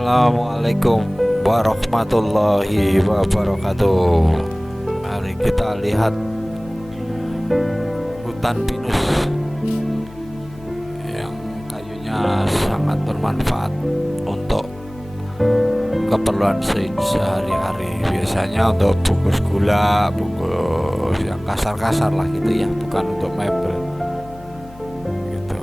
Assalamualaikum warahmatullahi wabarakatuh. Mari kita lihat hutan pinus yang kayunya sangat bermanfaat untuk keperluan sehari-hari. Biasanya untuk bungkus gula, bungkus yang kasar-kasar lah gitu ya, bukan untuk mebel gitu.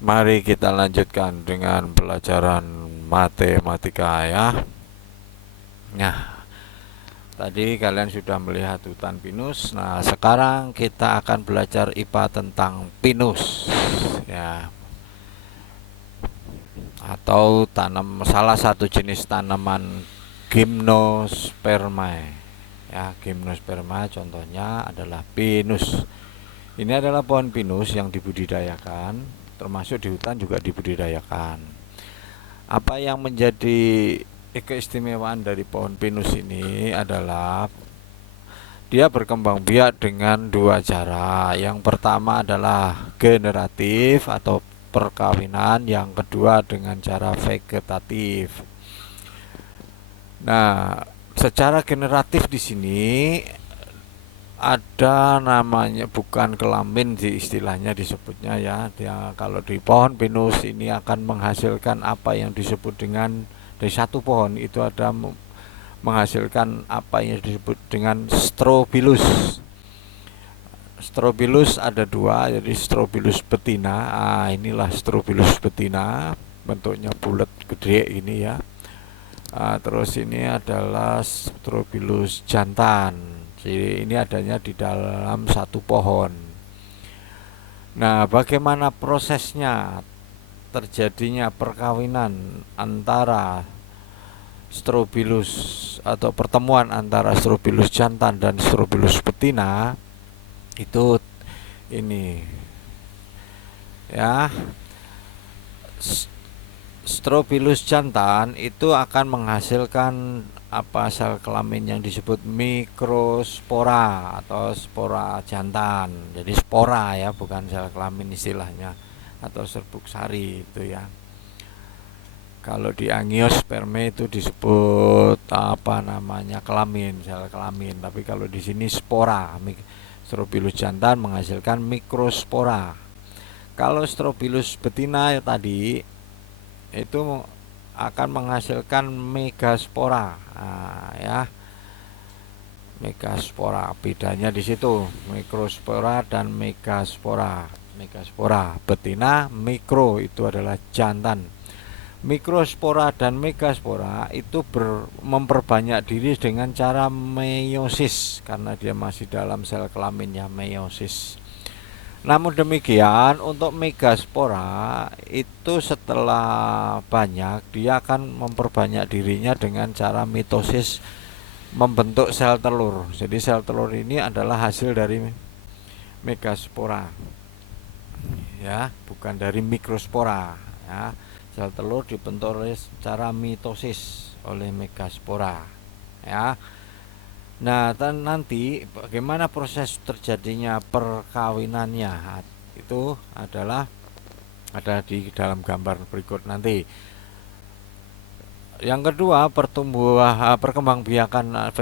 Mari kita lanjutkan dengan pelajaran matematika ya. Nah, tadi kalian sudah melihat hutan pinus. Nah, sekarang kita akan belajar IPA tentang pinus ya, atau salah satu jenis tanaman gimnospermae ya. Gimnospermae contohnya adalah pinus. Ini adalah pohon pinus yang dibudidayakan, termasuk di hutan juga dibudidayakan. Apa yang menjadi keistimewaan dari pohon pinus ini adalah dia berkembang biak dengan dua cara. Yang pertama adalah generatif atau perkawinan, yang kedua dengan cara vegetatif. Nah, secara generatif di sini ada namanya, bukan kelamin di istilahnya disebutnya ya. Dia kalau di pohon pinus ini akan menghasilkan apa yang disebut dengan, dari satu pohon itu ada menghasilkan apa yang disebut dengan strobilus. Strobilus ada dua, jadi strobilus betina. Inilah strobilus betina, bentuknya bulat gede ini ya. Terus ini adalah strobilus jantan. Jadi ini adanya di dalam satu pohon. Nah, bagaimana prosesnya terjadinya perkawinan antara strobilus atau pertemuan antara strobilus jantan dan strobilus betina? Itu ini ya. Strobilus jantan itu akan menghasilkan sel kelamin yang disebut mikrospora atau spora jantan. Jadi spora ya, bukan sel kelamin istilahnya, atau serbuk sari itu ya. Kalau di angiospermae itu disebut kelamin, sel kelamin. Tapi kalau di sini spora. Strobilus jantan menghasilkan mikrospora. Kalau strobilus betina tadi itu akan menghasilkan megaspora. Ya, megaspora, bedanya di situ, mikrospora dan megaspora. Megaspora betina, mikro itu adalah jantan. Mikrospora dan megaspora itu memperbanyak diri dengan cara meiosis, karena dia masih dalam sel kelaminnya, meiosis. Namun demikian, untuk megaspora itu setelah banyak, dia akan memperbanyak dirinya dengan cara mitosis, membentuk sel telur. Jadi sel telur ini adalah hasil dari megaspora ya, bukan dari mikrospora ya. Sel telur dibentuk oleh cara mitosis oleh megaspora ya. Nah, nanti bagaimana proses terjadinya perkawinannya itu adalah ada di dalam gambar berikut nanti. Yang kedua, perkembangbiakan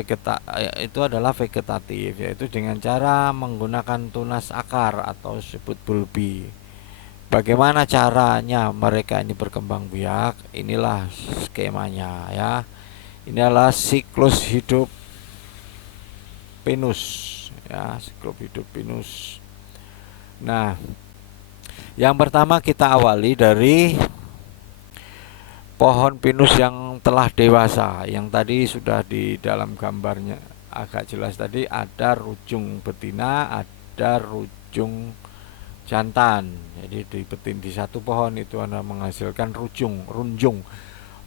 itu adalah vegetatif, yaitu dengan cara menggunakan tunas akar atau disebut bulbi. Bagaimana caranya mereka ini berkembang biak? Inilah skemanya ya. Ini adalah siklus hidup pinus ya, siklus hidup pinus. Nah, yang pertama kita awali dari pohon pinus yang telah dewasa. Yang tadi sudah di dalam gambarnya agak jelas tadi, ada rujung betina, ada rujung jantan. Jadi di satu pohon itu ada menghasilkan runjung.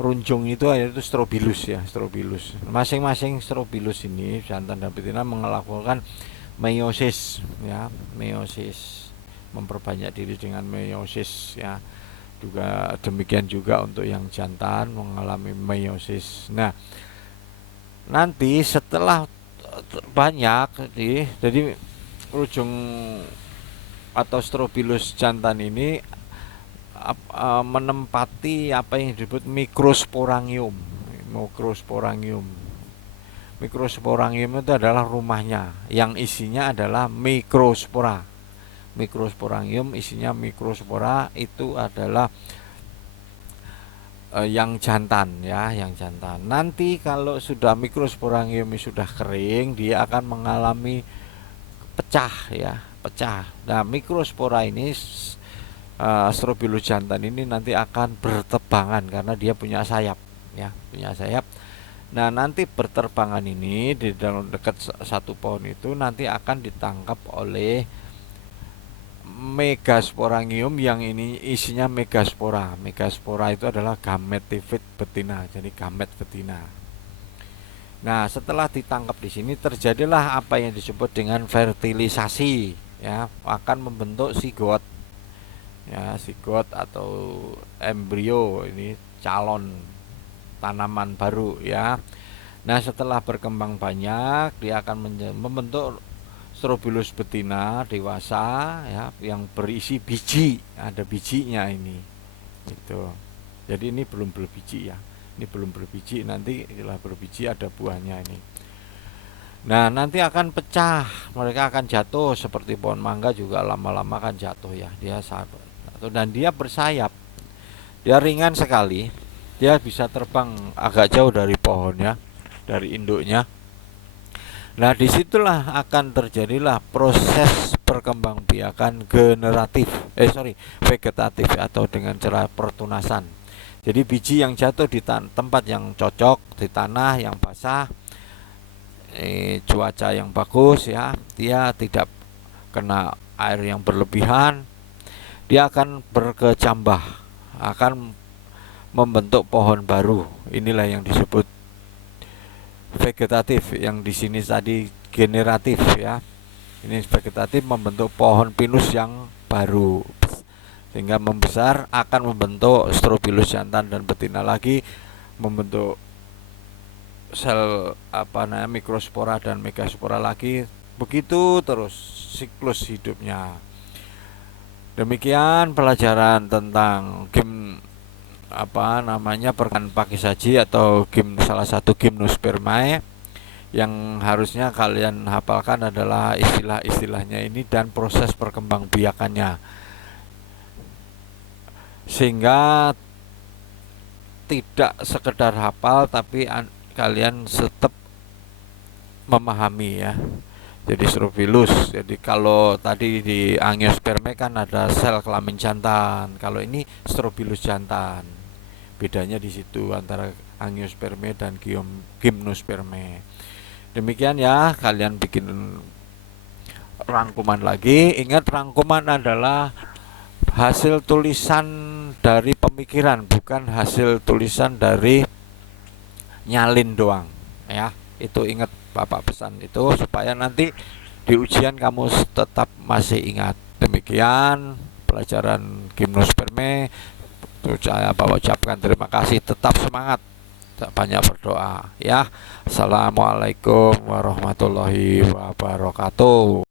Runjung itu strobilus ya, strobilus. Masing-masing strobilus ini, jantan dan betina, melakukan meiosis ya, meiosis, memperbanyak diri dengan meiosis ya. Juga demikian juga untuk yang jantan mengalami meiosis. Nah, Nanti setelah banyak jadi ujung atau strobilus jantan ini menempati apa yang disebut mikrosporangium. Mikrosporangium. Mikrosporangium itu adalah rumahnya, yang isinya adalah mikrospora. Mikrosporangium isinya mikrospora, itu adalah yang jantan ya, yang jantan. Nanti kalau sudah mikrosporangium sudah kering, dia akan mengalami pecah ya, pecah. Nah, mikrospora ini Strobilus jantan ini nanti akan berterbangan karena dia punya sayap ya, punya sayap. Nah, nanti berterbangan ini di dalam dekat satu pohon itu nanti akan ditangkap oleh megasporangium yang ini isinya megaspora. Megaspora itu adalah gametifid betina, jadi gamet betina. Nah, setelah ditangkap di sini terjadilah apa yang disebut dengan fertilisasi ya, akan membentuk sigot. Ya, sigot atau embrio, ini calon tanaman baru ya. Nah, setelah berkembang banyak, dia akan membentuk Strobilus betina dewasa ya, yang berisi biji, ada bijinya ini. Itu. Jadi ini belum berbiji ya. Ini belum berbiji, nanti setelah berbiji ada buahnya ini. Nah, nanti akan pecah, mereka akan jatuh seperti pohon mangga juga lama-lama akan jatuh ya. Dia dan dia bersayap. Dia ringan sekali. Dia bisa terbang agak jauh dari pohonnya, dari induknya. Nah, disitulah akan terjadilah proses perkembangbiakan vegetatif atau dengan cara pertunasan. Jadi biji yang jatuh di tempat yang cocok, di tanah yang basah, cuaca yang bagus ya, dia tidak kena air yang berlebihan, dia akan berkecambah, akan membentuk pohon baru. Inilah yang disebut vegetatif, yang di sini tadi generatif ya. Ini vegetatif membentuk pohon pinus yang baru, sehingga membesar akan membentuk Strobilus jantan dan betina lagi, membentuk sel mikrospora dan megaspora lagi, begitu terus siklus hidupnya. Demikian pelajaran tentang perkan pagi saji atau salah satu gimnospermae. Yang harusnya kalian hafalkan adalah istilah-istilahnya ini dan proses perkembangbiakannya, sehingga tidak sekedar hafal tapi kalian tetap memahami ya. Jadi Strobilus, jadi kalau tadi di Angiospermae kan ada sel kelamin jantan, kalau ini Strobilus jantan. Bedanya di situ antara Angiospermae dan Gymnospermae. Demikian ya, kalian bikin rangkuman lagi. Ingat, rangkuman adalah hasil tulisan dari pemikiran, bukan hasil tulisan dari nyalin doang ya. Itu ingat Bapak pesan itu supaya nanti di ujian kamu tetap masih ingat. Demikian pelajaran Gymnospermae. Saya Bapak ucapkan terima kasih, tetap semangat, banyak berdoa ya. Assalamualaikum warahmatullahi wabarakatuh.